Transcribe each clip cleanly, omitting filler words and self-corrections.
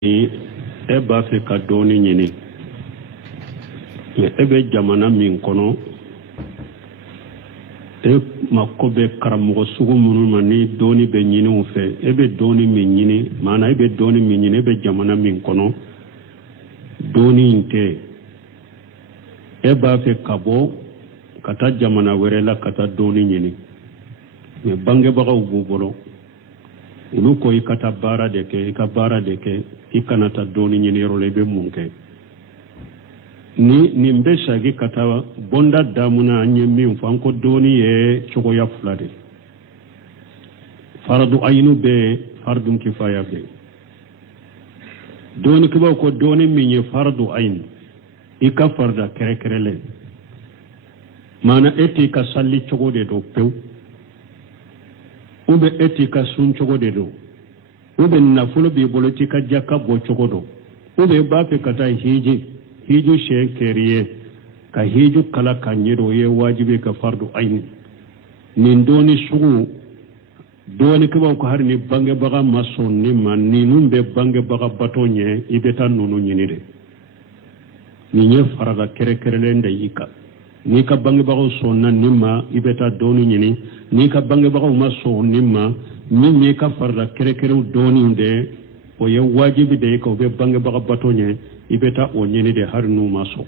e b'a fɛ ka dɔɔni ɲini mais e bɛ jamana min kɔnɔ e mako bɛ karamɔgɔ sugu minnu ma ni dɔɔni bɛ ɲini u fɛ e bɛ dɔɔni min ɲini maana e bɛ dɔɔni min ɲini e bɛ jamana min kɔnɔ dɔɔni in tɛ e b'a fɛ ka bɔ ka taa jamana wɛrɛ la ka taa dɔɔni ɲini mais bangebagaw b'u bolo olu ko i ka taa baara de kɛ i ka baara de kɛ i kana taa dɔɔni ɲini yɔrɔ la i bɛ mun kɛ ni nin bɛ sagi ka taa bonda damuna an ye min fɔ an ko dɔɔni ye cogoya fila de faradu ayinu bɛ fardu kifaya bɛ dɔɔni kibaw ko dɔɔni min ye faradu ayin i ka farda kɛrɛkɛrɛlen maana e t'i ka salli cogo de don pewu ou bien e t'i ka sun cogo de don ou bien nafolo b'i bolo t'i ka jaka bɔ cogo don ou bien i b'a fɛ ka taa hiji siɲɛ kɛri ye ka hiju kala ka ɲɛdɔn o ye wajibi ka fardu ayini nin dɔɔni sugu dɔɔni kibaw ko hari ni bangebaga ma sɔn ni ma ninnu bɛ bangebaga bato ɲɛ i bɛ taa ninnu ɲini de nin ye farada kɛrɛkɛrɛlen de y'i kan n'i ka bangebagaw sɔnna nin ma i bɛ taa dɔɔni ɲini n'i ka bangebagaw ma sɔn nin ma min ye ka farada kɛrɛkɛrɛw dɔɔni de o ye wajibi de ye ka o bɛ bangebaga bato ɲɛ i bɛ taa o ɲini de hari n'u ma sɔn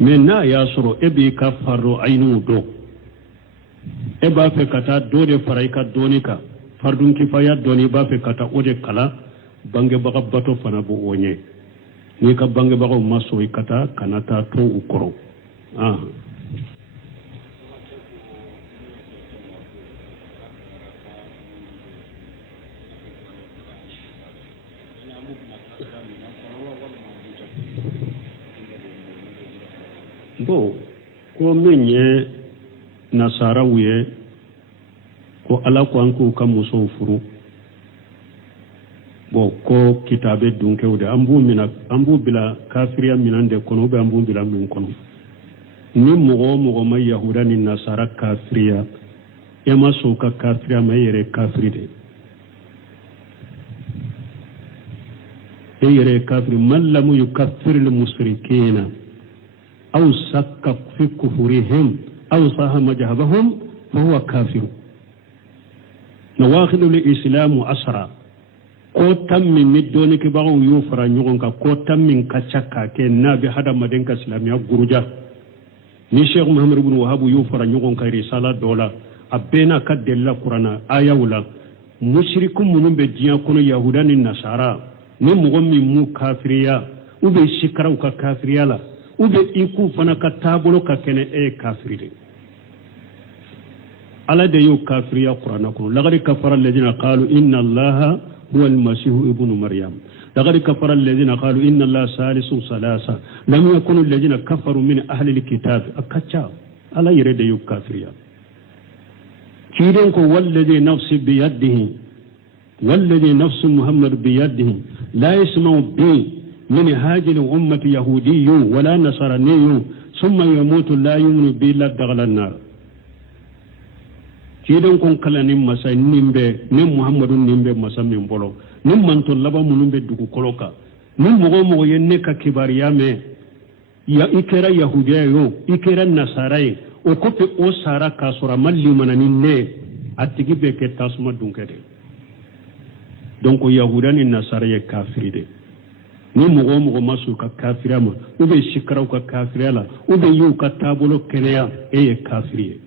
mais n'a y'a sɔrɔ e b'i ka fardo ayiniw dɔn e b'a fɛ ka taa dɔ de fara i ka dɔɔni kan fardu kifaya dɔɔni i b'a fɛ ka taa o de kala bangebaga bato fana b'o o ɲɛ n'i ka bangebagaw ma sɔn i ka taa kana taa to u kɔrɔ bon ko min ye nasaraw ye ko ala ko an k'u ka musow furu bon ko kitabe dunkew de an b'u bila kafiriya minan de kɔnɔ ou an b'u bila min kɔnɔ ni mɔgɔ o mɔgɔ ma yahuda ni nasara kafiriya e ma sɔn ka kafiriya ma e yɛrɛ kafiri de e yɛrɛ kafiri man lam yukaffir al mushrikina أو شك في كفرهم أو صاح مذهبهم فهو كافر نواخذ الإسلام أسرى ko tammi middoni ke bawo yo fara nyogon ka ko tammi ka chakka ke nabi hada maden ka islamiya guruja ni sheikh muhammad ibn wahab yo fara nyogon ka risala dola abena ka della qur'ana ayawla mushrikum munum be diya kono yahuda ni nasara ni mugom mi mu kafiriya ube shikara ka kafiriya la ube iku fana ka tabolo ka kene kafiri de ala de yo kafiriya qur'ana ko laqad kafara alladhina qalu inna allaha huwa al-masih ibn maryam laqad kafara alladhina qalu inna allaha salisu salasa lam yakunu alladhina kafaru min ahli al-kitab akacha ala yire de yo kafiriya kiden ko walladhi nafsi bi yadihi walladhi nafsu muhammad bi yadihi la yasma'u bi من هاجر الأمة يهودي ولا نصراني ثم يموت لا يؤمن بالله دخل النار كيدون كون كلا نمسا نمبه نم محمد نمبه مسا من بولو نم من طلبا منبه دكو كلوكا نم مغو ينكا كباريا مي يا إكرا يهوديا يو إكرا نصاري وكوفي أو سارا كاسورا مالي مناني ني أتيكي بكي تاسما دونكري دونك يهودان النصاري كافري دي ni mɔgɔ ma su ka kafiriya ma ou bien shikaraw ka kafiriya la ou bien y'u ka taabolo kɛnɛya e ye kafiri ye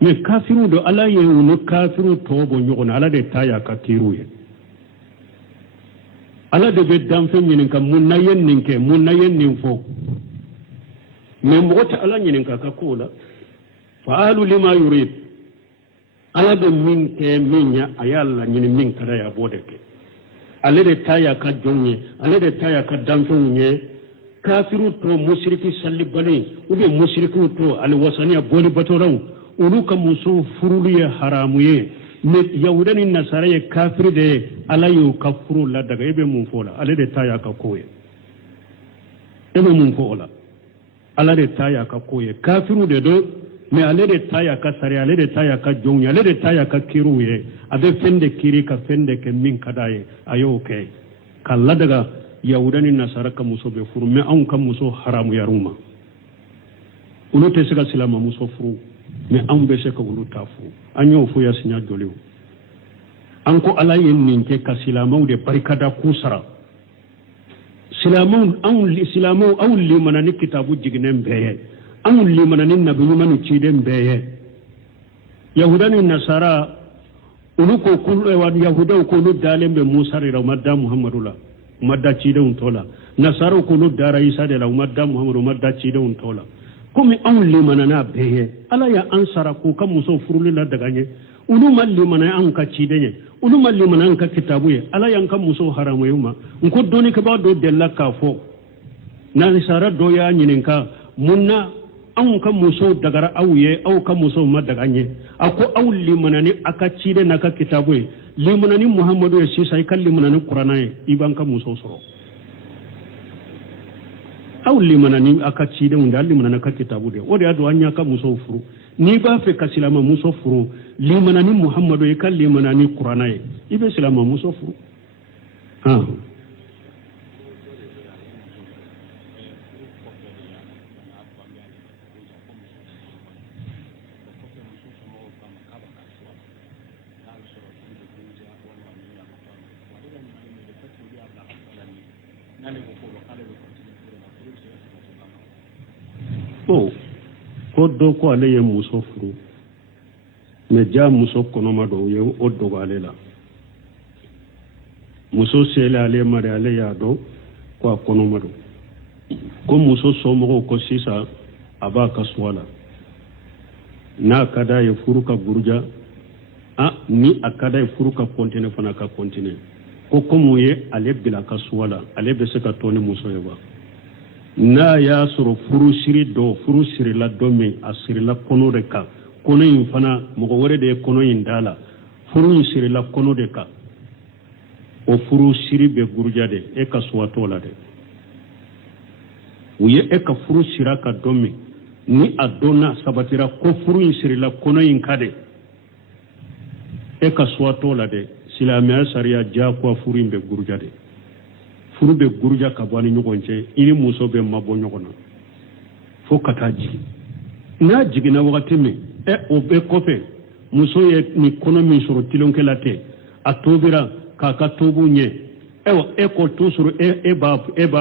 mais kafiru do ala ye u ni kafiru tɔw bɔ ɲɔgɔn na ala de ta y'a ka kiriw ye ala de bɛ danfɛn ɲininka mun na ye nin kɛ mun na ye nin fɔ mais mɔgɔ tɛ ala ɲininka ka kow la fa'alu lima yurid ala bɛ min kɛ min ɲa a y'a laɲini min ka d'a ye a b'o de kɛ ale de taya ka jonye ale de taya ka danfɛnw ye kafiru to mushriki sallibali ou bien mushriku to al wasaniya boli batoraw ulu ka muso furulu ye haramu ye mais yahuda ni nasara ye kafiri de ala y'u ka furu la daga ebe mun fɔ la ale de taya ka ko ye ebe mun fɔ la ala de taya ka ko ye kafiru de do mais ale de taya ka sari ale de taya ka jonye ale de taya ka kiru ye abe fende kiri ka fende ke min kadaye ayo ke kala daga yahudani nasara ka muso be furu mais an ka muso haramu yaruma ulu te se ka silama muso furu mais an be se ka ulu ta furu an y'o fo ya sinya joliw an ko ala ye nin kɛ ka silamaw de barikada ku sara silamaw anw limana ni kitabu jiginen bɛɛ ye anw limana ni nabi ɲuman ciden bɛɛ ye yahudani nasara ulu ko yahudaw ko ulu dalen bɛ musa de la u ma da muhamadu la u ma da cidenw tɔ la nasaraw ko ulu dara isa de la u ma da muhamadu u ma da cidenw tɔ la komi anw limana n'a bɛɛ ye ala ya an sara k'u ka muso furuli la daga ɲɛ ulu ma limana anw ka ciden ye ulu ma limana anw ka kitabu ye ala y'an ka muso haramu ma nko doni kaba do delila k'a fɔ nasara dɔ y'a ɲininka mun na anw ka muso dagara aw ye aw ka muso ma daga ɲɛ a ko aw limana ni a ka ciden n'a ka kitabu ye limana ni muhamadu ye sisan i ka limana ni kurana ye i b'an ka muso sɔrɔ aw limana ni a ka cidenw de aw limana ni ka kitabu de o de y'a don an y'a ka musow furu n'i b'a fɛ ka silama muso furu limana ni muhamadu i ka limana ni kurana ye i bɛ silama muso furu ko dɔ ko ale ye muso furu mais ja muso kɔnɔma dɔ u ye o dogo ale la muso sele ale ma de ale y'a dɔn ko a kɔnɔma don ko muso somɔgɔw ko sisan a b'a ka suwa la n'a ka d'a ye furu ka buruja ni a ka d'a ye furu ka kɔntine fana ka kɔntine ko komi u ye ale bila ka suwa la ale bɛ se ka to ni muso ye wa n'a y'a sɔrɔ furu sirila dɔ min a sirila kɔnɔ de kan kɔnɔ in fana mɔgɔ wɛrɛ de ye kɔnɔ in da la furu in sirila kɔnɔ de kan o furu siri bɛ buruja de e ka suwa t'o la dɛ u ye e ka furu sira ka dɔ min ni a dɔnna sabatira ko furu in sirila kɔnɔ in ka de e ka suwa t'o la dɛ silamɛya sariya diyagoya furu in bɛ buruja de furu bɛ guruja ka bɔ ni ɲɔgɔn cɛ i ni muso bɛ mabɔ ɲɔgɔn na fo ka taa jigin n'a jiginna wagati min o bɛɛ kɔfɛ muso ye ni kɔnɔ min sɔrɔ tilonkɛla tɛ a tobira k'a ka tobu ɲɛ ayiwa e ko to sɔrɔ e b'a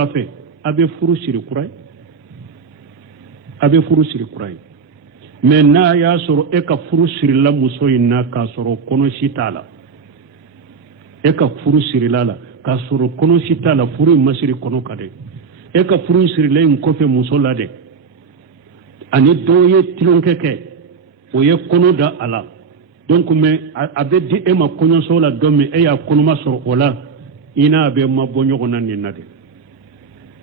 fɛ a bɛ furu siri kura ye mais n'a y'a sɔrɔ e ka furu sirila muso in na k'a sɔrɔ kɔnɔ si t'a la e ka furu sirila la k'a sɔrɔ kɔnɔ si t'a la furu in ma siri kɔnɔ kan dɛ e ka furu in sirilen in kɔfɛ muso la dɛ ani dɔw ye tilonkɛ kɛ o ye kɔnɔ da a la donc mais a bɛ di e ma kɔɲɔso la don min e y'a kɔnɔma sɔrɔ o la i n'a bɛ mabɔ ɲɔgɔn na nin na dɛ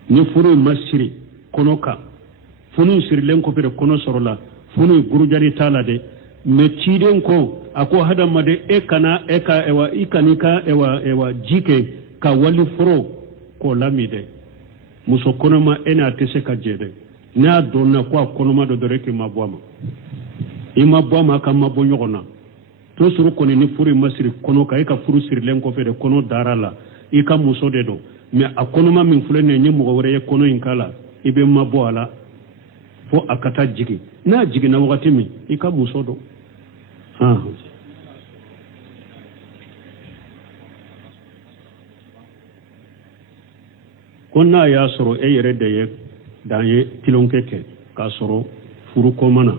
ni furu in ma siri kɔnɔ kan furu in sirilen kɔfɛ de kɔnɔ sɔrɔ la furu in gurujali t'a la dɛ mais ciden ko a ko hadamaden i kana i ka ji kɛ ka wali foro k'o lami dɛ muso kɔnɔma e n'a tɛ se ka jɛ dɛ n'a dɔnna ko a kɔnɔma dɔ dɔrɔn k'i ma bɔ a ma i ma bɔ a ma ka ma bɔ ɲɔgɔn na to sɔrɔ kɔni ni furu in ma siri kɔnɔ kan i ka furu sirilen kɔfɛ de kɔnɔ dara la i ka muso de don mais a kɔnɔma min filɛ nin ye ni mɔgɔ wɛrɛ ye kɔnɔ in k'a la i bɛ ma bɔ a la fo a ka taa jigin n'a jiginna wagati min i ka muso don ko n'a y'a sɔrɔ e yɛrɛ de ye dan ye tilonkɛ kɛ k'a sɔrɔ furu kɔma na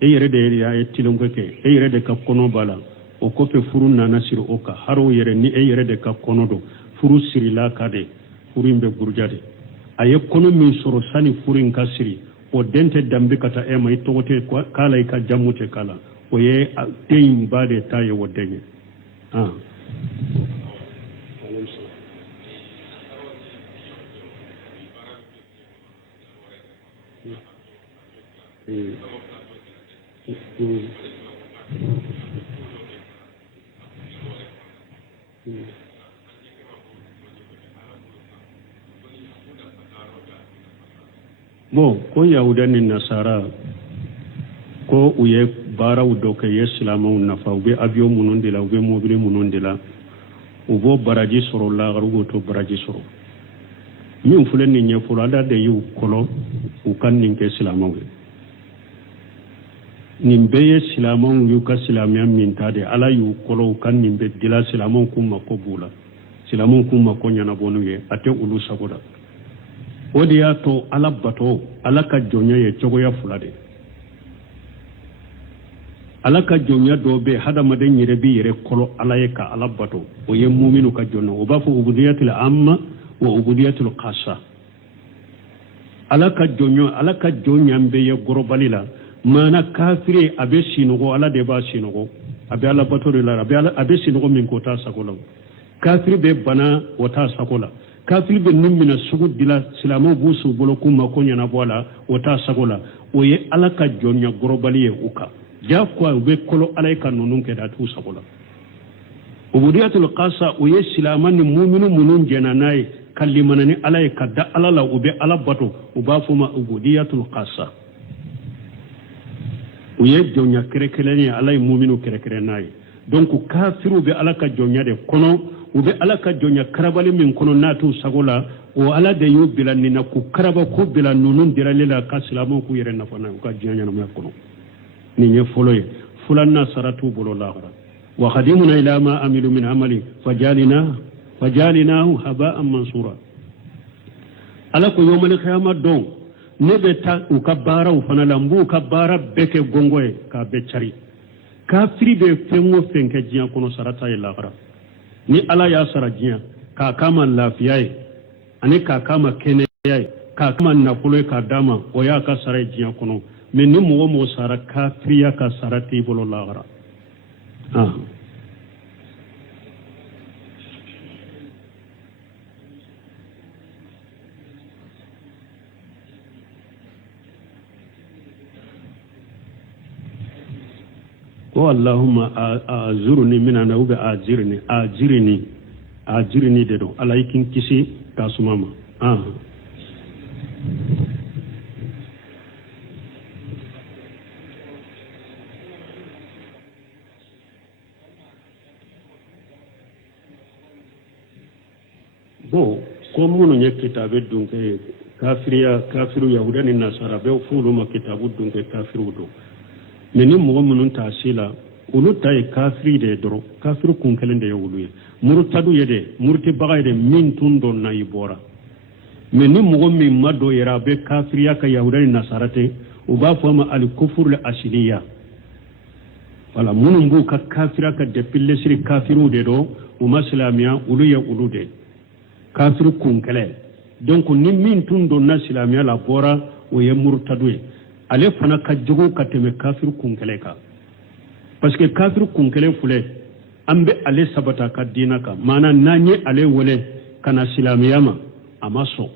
e yɛrɛ de ye tilonkɛ kɛ e yɛrɛ de ka kɔnɔ b'a la o kɔfɛ furu nana siri o kan haro yɛrɛ ni e yɛrɛ de ka kɔnɔ don furu sirila ka de furu in bɛ buruja de a ye kɔnɔ min sɔrɔ sani furu in ka siri o den tɛ danbe ka taa e ma i tɔgɔ tɛ k'a la i ka jamu tɛ k'a la o ye den in ba de ta ye o den ye bon ko yahuda ni nasara ko u ye baaraw dɔ kɛ ye silamɛw nafa u bɛ avion minnu de la u bɛ mobili minnu de la ubo baraji soro la garugo to baraji soro min fulen ni nya furo ada de yu kolo u kan ninke silamawe nimbe silamon yu ka silamiyan min tade ala yu kolo kan nimbe dila silamon kuma ko bula silamon kuma ko nyana bonu ye ate ulu sagoda odi ya to ala bato ala ka jonya ye cogoya fulade ala ka jonya do be hada maden yire bi yire kolo ala ye ka ala bato o ye mu'minu ka jonna o ba fu ubudiyatul amma wa ubudiyatul qasa ala ka jonya be ye gorobalila mana kafire abe sinogo ala de ba sinogo abe ala bato de la abe sinogo min ko ta sagola kafire be bana wata sagola kafir be nummina sugu dila silamo busu bolo kuma ko nyana bola wata sagola o ye ala ka jonya gorobali ye uka ja ko be kolo alayka nonun ke da tu sagola ubudiyatul qasa o ye silamani mu'minu munun jananai kallimanani alayka da alala ube ala bato uba fuma ubudiyatul qasa o ye jonya kerekeleni alay mu'minu kerekerenai donc kafiru be ala ka jonya de kono ube ala ka jonya karabali min kono natu sagola o ala de yu bilanni na ku karaba ko bilan nunun diralila ka silamo ku yere nafana ka janya na kono ni nye foloye fulanna saratu bolo lahara wa khadimuna ila ma amilu min amali fajalinahu haba'an mansura ala ko yomal qiyamah don nebe ta u kabara u fana lambu kabara beke gongoye ka be chari kafiri be fengo fenke jiya kono sarata ila lahara ni ala ya sara jiya ka kama lafiya ye ani ka kama kene ye ka kama nafulo ka dama o ya ka sara jiya kono men ni mo sara kafiriya ka sara ti bolo lagara ko allahumma azurni min ana uga ajirni de do alaikin kisi kasumama bo ko munu nye kitabe dunke kafiru yahudani nasara be fulu ma kitabu dunke kafiru do meni mo munun tasila ulu tay kafiri de doro kafiru kun kelen de yawulu murtadu yede murti bagayde min tundo na ibora meni mo mi mado yara be kafiriya ka yahudani nasarate uba fama al kufur al asliya wala munun bu ka kafira ka de pille siri kafiru de do umma islamiya ulu ya ulu de kafiru kun kelen donc ni min tundo na islamiya la bora o ye murtadu ale fana ka jogo ka teme kafir kunkele ka parce que kafir kunkele fule ambe ale sabata ka dina ka mana nanye ale wole kana silamiyama amaso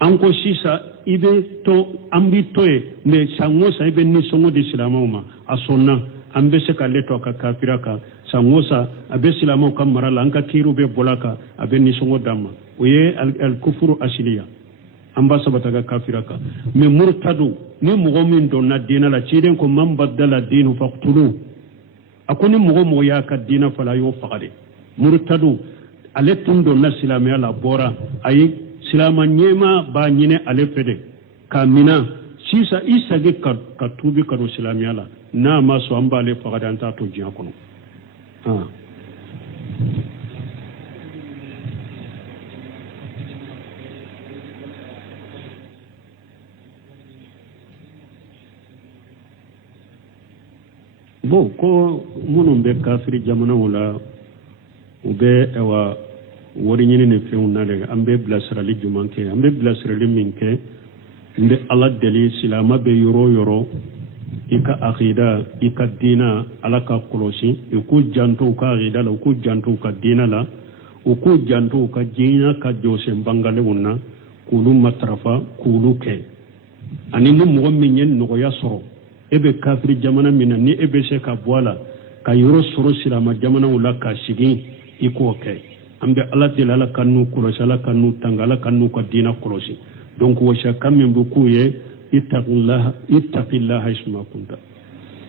anko sisa ibe to ambi toye me sangosa ibe ni songo de silamama asonna ambe se ka leto ka kafira ka sangosa abe silamo ka marala anka kiru be bolaka abe ni songo damma oye al kufuru asiliya amba sabata ga kafiraka me murtadu ni mugomin donna dina la ciden ko man badala dinu faqtulu akoni mugo ya ka dina fala yo faqade murtadu ale tun donna silamiya la bora ay silama nyema ba nyine ale fede kamina sisa isa ge ka tubi ka silamiya la na ma so amba ale faqade anta to jiya kono bo ko munum be kafiri jamana wala ube ewa wori nyini ne feuna de ambe blasrali jumanke ambe blasrali minke inde ala deli silama be yoro ika aqida ika dina ala ka kolosi iku janto ka aqida la ku janto ka dina la ku janto ka jina ka jose bangale wonna kulu matrafa kulu ke ani mu mo minyen no ya soro ebe kafiri jamana mina ni ebe se ka boala ka yoro soro silama jamana wala ka sigi iko ke ambe ala dilala kanu kolosi ala kanu tangala kanu ka dina kolosi donc wa shakam min buku ye ittaqillaha isma kunta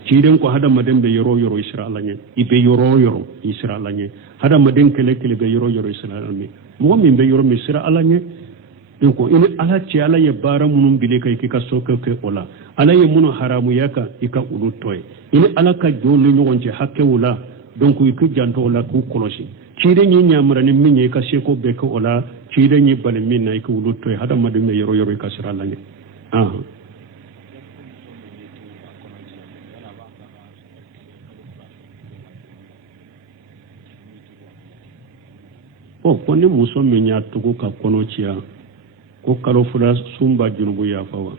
ciiden ko hada maden be yoro yoro isra alanye ibe yoro yoro isra alanye hada maden kele kele be yoro yoro isra alanye mo min be yoro misra alanye ko ini ala ci ala ye bara munum bile kay ki ka soke ke ola ala ye muno haramu yaka ika ulu toy ini ala ka jolu nyogon ci hakke wala donc ku janto la ku kolosi ciiden ni nyamra ni minye ka seko be ko ola ciiden ni bale min nay ko ulu toy hada maden be yoro yoro ka sira alanye ko ni muso min ya tugu ka kono ciya ko kalo fula sumba junubu ya fawa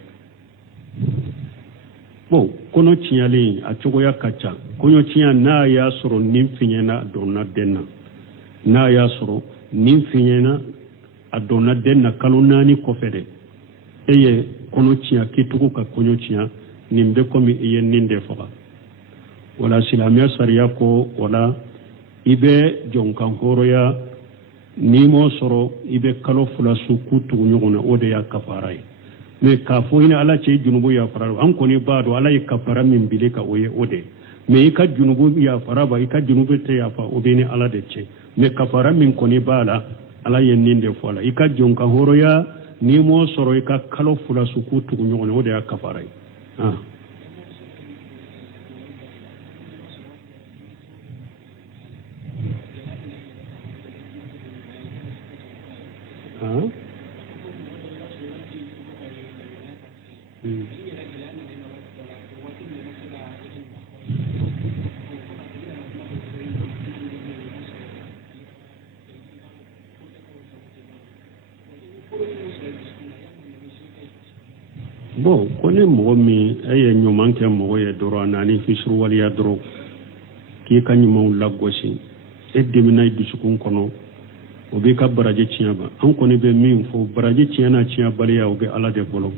kono ciyali a cogoya kaca kono ciya na ya soro nin fiɲɛna donna denna na ya soro nin fiɲɛna a donna denna kalo naani kɔfɛ de e ye kono ciya k'i tugu ka kono ciya nin bɛ komi i ye nin de faga wala silamɛya sariya ko wala i bɛ jɔnkan hɔrɔnya ni mo soro ibe kalo fula su ku tugu ɲɔgɔn na o de y'a kafara ye mais k'a fɔ ina ala cɛ junubu yafara an kɔni b'a dɔn ala ye kafara min bile ka o ye o de mais i ka junubu yafara ba i ka junubu tɛ yafa o bɛ ni ala de cɛ mais kafara min kɔni b'a la ala ye nin de fɔ a la i ka jɔn ka hɔrɔnya ni mo sɔrɔ i ka kalo fula su ku tugu ɲɔgɔn na o de y'a kafara ye ko ne mɔgɔ min e ye ɲuman kɛ mɔgɔ ye dɔrɔn a nani fisuruwaleya dɔrɔn k'i ka ɲumanw lagosi e dimina i dusukun kɔnɔ o b'i ka baraji tiɲɛ ba an kɔni bɛ min fɔ baraji tiɲɛ n'a tiɲɛbaliya o bɛ ala de bolo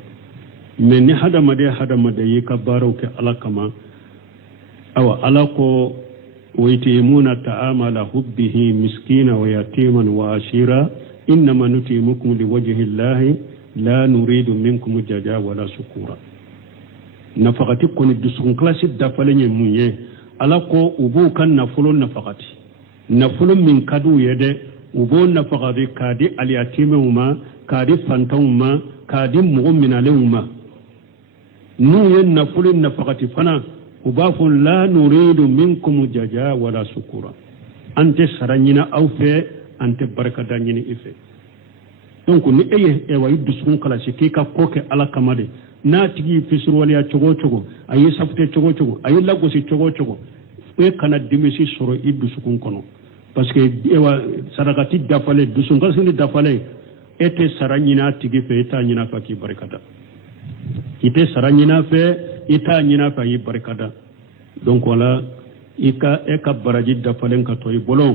mais ni hadamaden y'i ka baaraw kɛ ala kama awa ala ko ويتيمون الطعام على حبه مسكينا ويتيما وأسيرا إنما نطعمكم لوجه الله لا نريد منكم جزاء ولا شكورا نفقتي كون دسون كلاسي دافالني مونيه ala ko ubu kan nafolo nafaqati nafolo min kadu yede ubu nafaqati kadi aliyatime uma kadi fantuma kadi mu'minale uma nu yen nafolo nafaqati fana ubafu la nuridu minkum jaza wala shukura ante saranyina awfe ante barakada nyini ife donc ni eye e wayi dusun kala shiki ka koke ala kamade na tigi fisru waliya chogo ayi safte chogo ayi lagosi chogo e kana dimisi soro i dusukun kono parce que ewa sarakati dafale dusun kasini dafale ete saranyina tigi fe eta nyina fa ki barakada ite saranyina fe eta nyina fa yi barakada donc wala ika eka baraji dafalen ka to bolon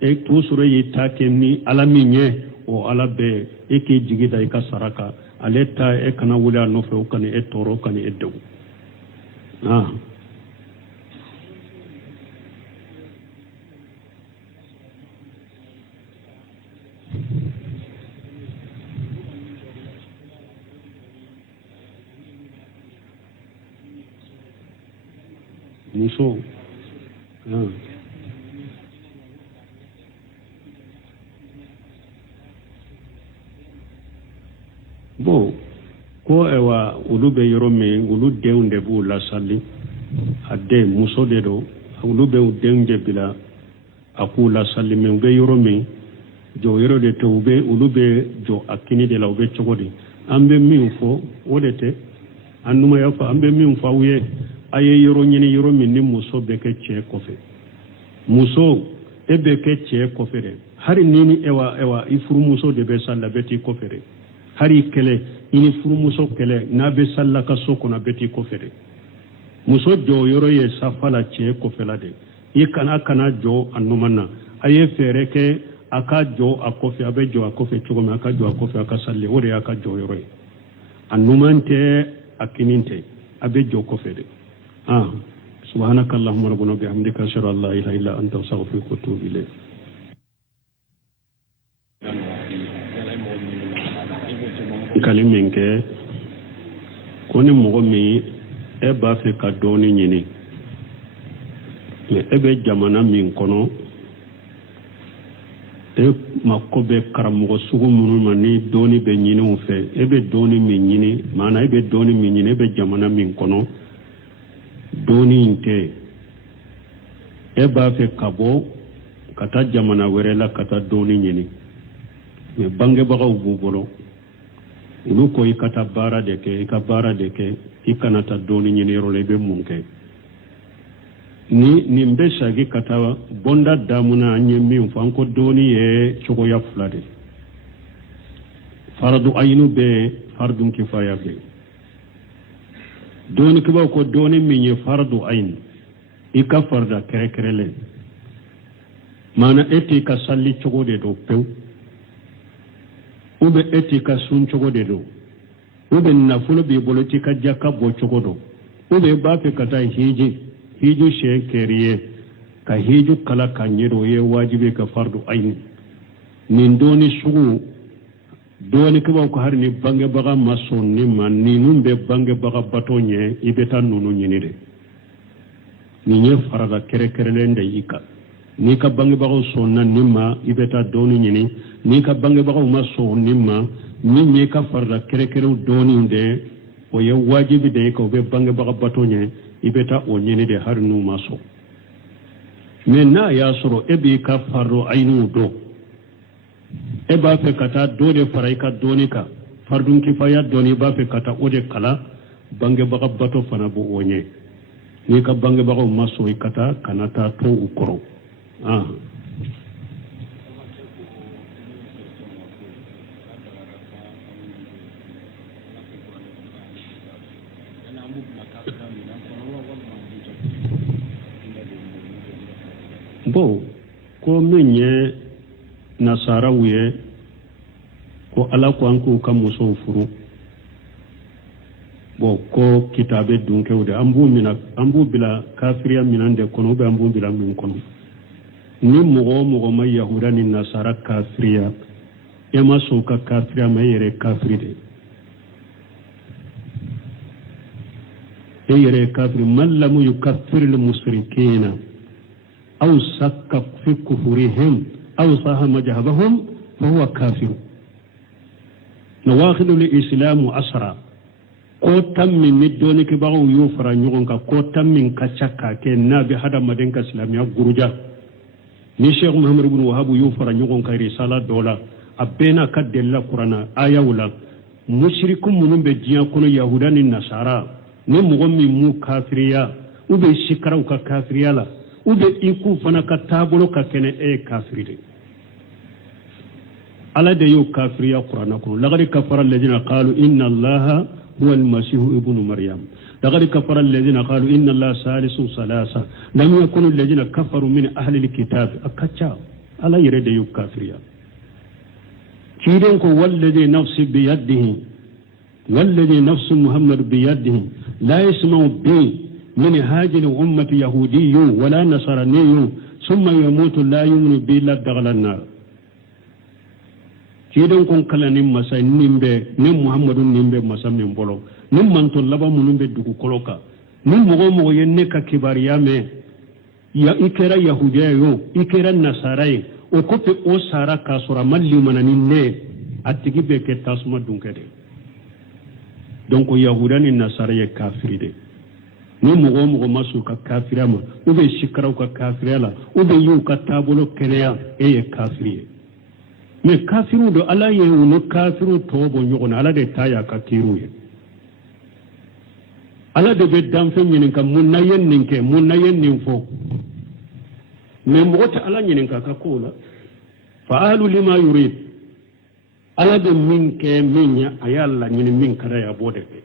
e to soro yi ta kenni ala minye o ala be e ke jigida ika saraka aleta e kana wula no fe o kan e toro kan e dew muso bon ko ewa ulu be yoro me ulu deunde bu la salli ade muso de do ulu be deunde bila aku la salli me be yoro me jo yoro de to be ulu be jo akini de la be chogodi ambe mi fo wodete annuma ya fa ambe mi fo wuye aye yoro nyini yoro min ni muso be ke che kofe muso e be ke che kofe de hari nini ewa ifuru muso de be salla beti kofe de hari kele ini furu muso kele na be salla ka soko na beti kofe de muso jo yoro ye safala che kofe la de i kana jo annumana aye fere ke aka jo akofe abe jo akofe chogoma aka jo akofe aka salli ore aka jo yoro annumante akininte abe jo kofe de سبحانك اللهم ربنا وبحمدك أشهد أن لا إله إلا أنت أستغفرك وأتوب إليك kalimenke koni mogo mi e ba fe ka doni nyini ebe jamana min kono e makobe karamogo sugu minnu ma ni doni be ɲiniw fɛ ebe doni min ɲini maana ebe doni min ɲini ebe jamana min kono doni in tɛ e b'a fɛ ka bɔ ka taa jamana wɛrɛ la ka taa doni ɲini mais bangebagaw b'u bolo olu ko i ka taa baara de kɛ i ka baara de kɛ i kana taa doni ɲini yɔrɔ la i bɛ mun kɛ ni nin bɛ sagi ka taa bonda damuna an ye min fɔ an ko doni ye cogoya fila de faradu ayinu bɛ fardu kifaya bɛ doni kibaw ko doni min ye faradu ayin i ka farda kɛrɛkɛrɛlen maana e t'i ka salli cogo de don pewu ou bien e t'i ka sun cogo de don ou bien nafolo b'i bolo t'i ka jaka bɔ cogo don ou bien i b'a fɛ ka taa hiju siɲɛ kɛri ye ka hiju kala ka ɲɛ don o ye wajibi ka fardu ayin nin doni sugu doni kibaw ko hari ni bangebaga ma sɔn ni ma ninnu bɛ bangebaga bato ɲɛ i bɛ taa ninnu ɲini de nin ye farada kɛrɛkɛrɛlen de y'i kan n'i ka bangebagaw sɔnna nin ma i bɛ taa dɔɔni ɲini n'i ka bangebagaw ma sɔn nin ma min ye ka farada kɛrɛkɛrɛw dɔɔni de o ye wajibi de ye ka o bɛ bangebaga bato ɲɛ i bɛ taa o ɲini de hari n'u ma sɔn mais n'a y'a sɔrɔ e b'i ka fardo ayiniw dɔn e b'a fɛ ka taa dɔ de fara i ka dɔɔni kan fardun kifaya dɔɔni i b'a fɛ ka taa o de kala bangebaga bato fana b'o o ɲɛ n'i ka bangebagaw ma sɔn i ka taa kana taa to u kɔrɔ bon ko min ye nasaraw ye ko ala ko an k'u ka musow furu bon ko kitabe dunkew de an b'u bila kafiriya minan de kɔnɔ an b'u bila min kɔnɔ ni mɔgɔ o mɔgɔ ma yahuda ni nasara kafiriya e ma sɔn ka kafiriya ma e yɛrɛ kafiri de e yɛrɛ kafiri man lam yukaffir al mushrikina aw sakka fi kufurihim aw sahama jahbahum fa huwa kafir nawakhidu al islam asra ko tammi mi doni ke bagaw yo fara ɲɔgɔn kan ko tammi ka caka ke nabi hadamaden ka islamiya guruja ni Sheikh Muhammad ibn Wahab yu fara ɲɔgɔn kan risala dɔ la a bɛɛ n'a ka delila kurana ayaw la mushriku minnu bɛ diɲɛ kɔnɔ yahuda ni nasara ni mɔgɔ min m'u kafiriya u bɛ sikaraw ka kafiriya la u bɛ i k'u fana ka taabolo ka kɛnɛ e ye kafiri de ala de y'o kafiriya kurana kɔnɔ laqad kafara alladhina qalu inna allaha huwa almasihu ibnu maryam لقد كفر الذين قالوا إن الله ثالث ثلاثة لم يكن الذين كفروا من أهل الكتاب أكتشا ألا يريد يكافريا كيرنكو والذي نفسي بيده والذي نفس محمد بيده لا يسمع به من هاجر أمة يهودي ولا نصراني ثم يموت لا يؤمن به لا دخل النار كيرنكو كلا نمسا نمبي نم محمد نمبي مسا نمبولو nin manto laban minnu bɛ dugu kɔlɔ kan ni mɔgɔ mɔgɔ ye ne ka kibariya mɛn i kɛra yahudiya ye o i kɛra nasara ye o kɔfɛ o sara k'a sɔrɔ a ma limana ni ne a tigi bɛ kɛ tasuma dunkɛ de donc yahudiya ni nasara ye kafiri de ni mɔgɔ mɔgɔ ma sɔn ka kafiriya ma ou bien sikaraw ka kafiriya la ou bien y'u ka taabolo kɛnɛya e ye kafiri ye mais kafiriw don ala ye u ni kafiriw tɔw bɔ ɲɔgɔn na ala de ta y'a ka kiriw ye ala de bɛ danfɛn ɲininka mun na ye nin kɛ mun na ye nin fɔ mais mɔgɔ tɛ ala ɲininka ka kow la fa'alu lima yurid ala bɛ min kɛ min ɲɛ a y'a laɲini min ka d'a ye a b'o de kɛ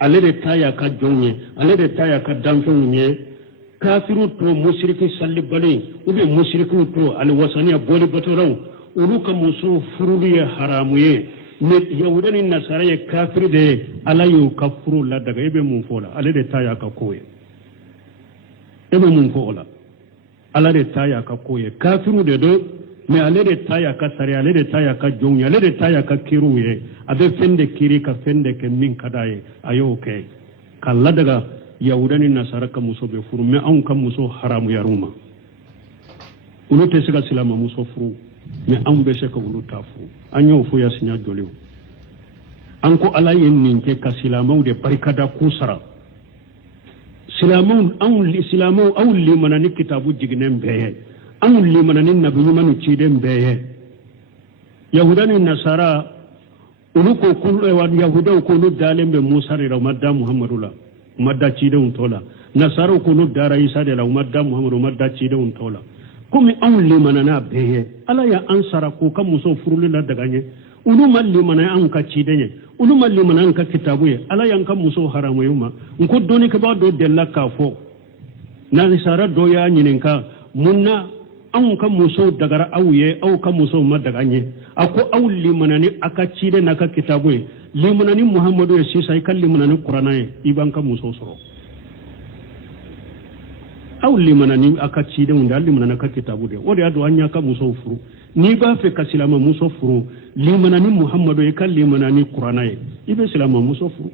ale de ta y'a ka jɔnw ye ale de ta y'a ka danfɛnw ye kafiru to musiriki sallibalen ou bien musirikiw to aliwasaniya bɔli batolaw olu ka muso furuli ye haramu ye mais yahuda ni nasara ye kafiri de ye ala y'u ka furu ladaga e bɛ mun fɔ o la ale de ta y'a ka ko ye e bɛ mun fɔ o la ala de ta y'a ka ko ye kafiru de don mais ale de ta y'a ka sariya ale de ta y'a ka jɔnw ye ale de ta y'a ka kiriw ye a bɛ fɛn de kiri ka fɛn de kɛ min ka d'a ye a y'o kɛ ka ladaga yahuda ni nasara ka muso be furu mais anw ka muso haramu yaruma ulu tɛ se ka silama muso furu mais anw bɛ se ka ulu ta furu an y'o fo ya sinya joliw an ko ala ye nin kɛ ka silamaw de barikada ku sara silamaw anw limana ni kitabu jiginen bɛɛ ye anw limana ni nabi ɲuman ciden bɛɛ ye yahuda ni nasara ulu ko yahudaw ko ulu dalen bɛ musa de la u ma da muhamadu la u ma da cidenw tɔ la nasaraw ko ulu dara isa de la u ma da muhamadu u ma da cidenw tɔ la komi anw limana n'a bɛɛ ye ala ya an sara k'u ka muso furuli la daga ɲɛ ulu ma limana an ka ciden ye ulu ma limana an ka kitabu ye ala y'an ka muso haramu ye ma n ko dɔnnikɛbaa dɔ delila k'a fɔ nasara dɔ y'a ɲininka mun na anw ka musow dagara aw ye aw ka musow ma daga ɲɛ a ko aw limana ni a ka ciden n'a ka kitabu ye limana ni muhamadu ye sisan i ka limana ni kuranna ye i b'an ka musow sɔrɔ aw limana ni a ka cidenw de aw limana n'a ka kitabu de o de y'a don an y'a ka musow furu n'i b'a fɛ ka silama muso furu limana ni muhamadu i ka limana ni kuranna ye i bɛ silama muso furu